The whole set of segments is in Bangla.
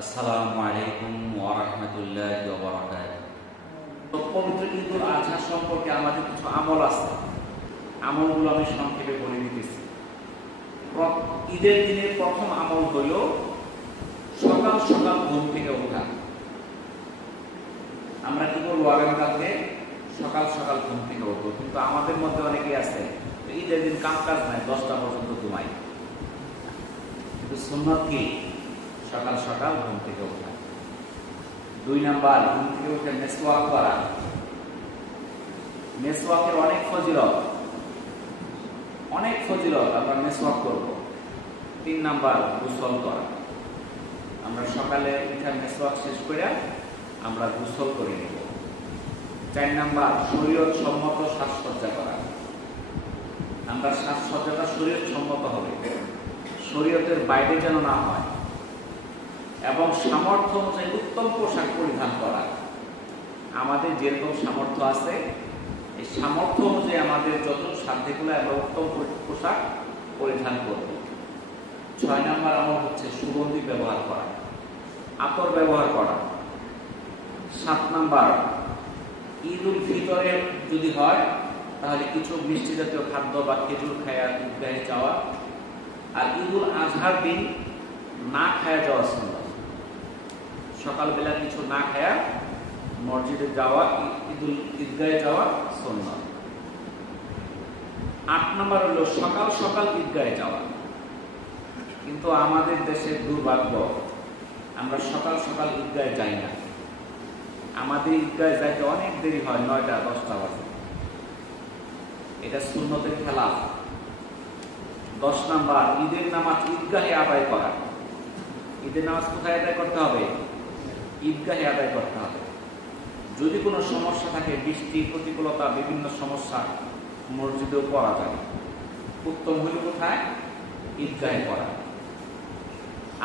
আসসালামু আলাইকুম ওয়া রাহমাতুল্লাহি ওয়া বারাকাতুহু। পবিত্র ঈদুল আজহা সম্পর্কে আমাদের কিছু আমল আছে, আমলগুলো আমি সংক্ষেপে বলে দিতেছি। ঈদের দিনের প্রথম আমল হইল সকাল সকাল ঘুম থেকে ওঠা। আমরা কি বলবো, আগামীকালকে সকাল সকাল ঘুম থেকে উঠবো, কিন্তু আমাদের মধ্যে অনেকেই আছে ঈদের দিন কাজ নাই, 10টা পর্যন্ত ঘুমাই। কিন্তু সুন্নাত কি? সকাল সকাল ঘুম থেকে ওঠা। 2 নাম্বার, ঘুম থেকে উঠে মেসওয়াক করা। মেসওয়াকের অনেক ফজিলত, আমরা মেসওয়াক করব। 3 নাম্বার, গোসল করা। আমরা সকালে উঠে মেসওয়াক শেষ করে আমরা গোসল করে নেব। 4 নাম্বার, শরীয়ত সম্মত সাজসজ্জা করা। আমরা সাজসজ্জাটা শরীয়ত সম্মত হবে, শরীয়তের বাইরে যেন না হয়, এবং সামর্থ্য অনুযায়ী উত্তম পোশাক পরিধান করা। আমাদের যেরকম সামর্থ্য আছে, এই সামর্থ্য অনুযায়ী আমাদের যত সাধ্যগুলো আমরা উত্তম পোশাক পরিধান করব। 6 নাম্বার আমল হচ্ছে সুগন্ধি ব্যবহার করা, আতর ব্যবহার করা। 7 নাম্বার, ঈদ উল ফিতরে যদি হয় তাহলে কিছু মিষ্টি জাতীয় খাদ্য বা খেজুর খায়া ঈদগাহে যাওয়া। আর ঈদ উল আজহার দিন না খায়া যাওয়া সুন্নাত। সকালবেলা কিছু না খায়া মসজিদে যাওয়া, ঈদগাহে যাওয়া সুন্নাত। 8 নাম্বার হলো সকাল সকাল ঈদগাহে যাওয়া। কিন্তু আমাদের দেশের দুর্ভাগ্য, আমরা সকাল সকাল ঈদগাহে যাই না। আমাদের ঈদগাহে যাইতে অনেক দেরি হয়, 9টা 10টা বাজে। এটা সুন্নতের খেলাফ। 10 নাম্বার, ঈদের নামাজ ঈদগাহে আদায় করা। ঈদের নামাজ কোথায় আদায় করতে হবে? ঈদগাহে আদায় করতে হবে। যদি কোনো সমস্যা থাকে, বৃষ্টি, প্রতিকূলতা, বিভিন্ন সমস্যা, মসজিদেও পড়া যায়। উত্তম হইল কোথায়? ঈদগাহে পড়া।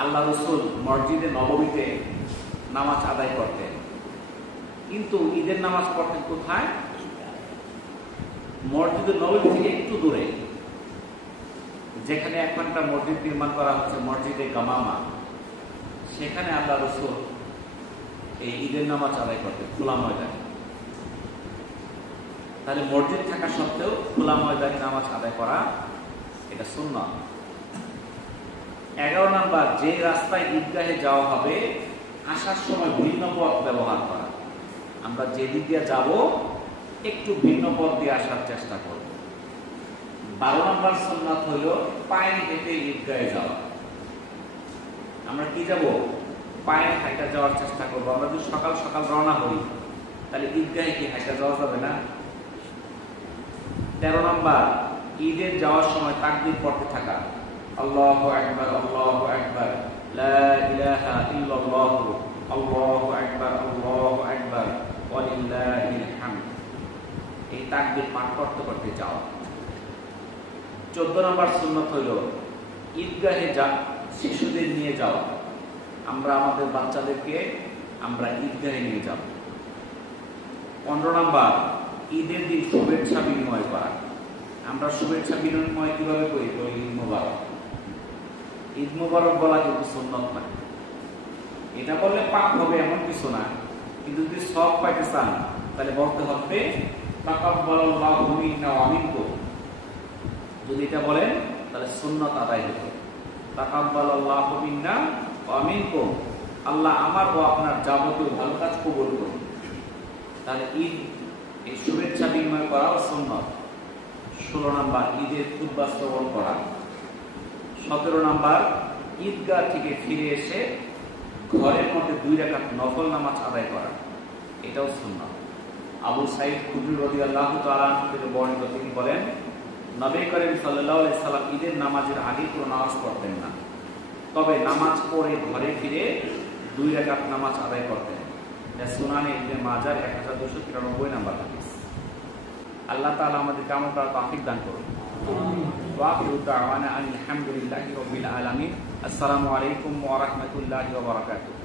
আল্লাহ রাসূল মসজিদে নববীতে নামাজ আদায় করতেন, কিন্তু ঈদের নামাজ পড়তেন কোথায়? মসজিদে নববী থেকে একটু দূরে, যেখানে এখন একটা মসজিদ নির্মাণ করা হচ্ছে, মসজিদে গামামা। সেখানে আল্লাহ রাসূল এই ঈদের নামাজ আদায় করতেন খোলা ময়দানে। তাহলে মসজিদ থাকা সত্ত্বেও খোলা ময়দানে নামাজ আদায় করা, এটা সুন্নাত। 11 নাম্বার, যে রাস্তায় ঈদগাহে যাওয়া হবে আসার সময় ভিন্ন পথ ব্যবহার করা। আমরা যেদিক দিয়ে যাব একটু ভিন্ন পথ দিয়ে আসার চেষ্টা করব। 12 নাম্বার সুন্নাত হলো পায়ে হেঁটে ঈদগাহে যাওয়া। আমরা কি যাব? পায়ে হাঁটা যাওয়ার চেষ্টা করবো। আমরা যদি সকাল সকাল রওনা হই তাহলে ঈদগাহে কি হাঁটা যাওয়া যাবে না? 13 নাম্বার, ঈদের যাওয়ার সময় তাকবীর পড়তে থাকা। আল্লাহু আকবার, আল্লাহু আকবার, লা ইলাহা ইল্লাল্লাহ, আল্লাহু আকবার, আল্লাহু আকবার, ওয়া লিল্লাহিল হামদ। এই তাকবীর পাঠ করতে করতে যাওয়া। 14 নাম্বার সুন্নাত হইল ঈদগাহে শিশুদের নিয়ে যাওয়া। আমরা আমাদের বাচ্চাদেরকে আমরা ঈদগাহে নিয়ে যাব। 15 নাম্বার, ঈদের দিন শুভেচ্ছা বিনিময় করা। আমরা শুভেচ্ছা বিনিময় কিভাবে করি? ঈদ মোবারক। ঈদ মোবারক বলা কিন্তু সুন্নাত না। এটা বললে পাপ হবে এমন কিছু না, কিন্তু যদি সব পাইতে চান তাহলে বলতে হবে তাকাব্বালাল্লাহু মিন্না ওয়া মিনকুম। যদি এটা বলেন তাহলে সুন্নাত আদায় হবে। তাকাব্বালাল্লাহু মিন্না ওয়া মিনকুম, আল্লাহ আমার ও আপনার যাবতীয় ভালো কাজ কবুল করুন। তাহলে ঈদ এই শুভেচ্ছা বিনিময় করাও সুন্নাত। 16 নাম্বার, ঈদের খুতবা শ্রবণ করা। 17 নাম্বার, ঈদগাহ থেকে ফিরে এসে ঘরের মধ্যে 2 রাকাত নফল নামাজ আদায় করা, এটাও সুন্নাত। আবু সাঈদ খুদরি রাদিয়াল্লাহু তাআলা থেকে বর্ণিত, তিনি বলেন নবী করিম সাল্লাল্লাহু আলাইহি সাল্লাম ঈদের নামাজের আগে কোনো নামাজ পড়তেন না, তবে নামাজ পড়ে ঘরে ফিরে 2 রাকাত নামাজ আদায় করতেন। সুনানে ইবনে মাজার 1293 নাম্বার হাদিস। আল্লাহ তাআলা আমাদের আমল করার তৌফিক দান করুন। ওয়া আখিরু দাওয়ানা আলহামদুলিল্লাহি রাব্বিল আলামিন। আসসালামু আলাইকুম ওয়া রাহমাতুল্লাহি ওয়া বারাকাতুহু।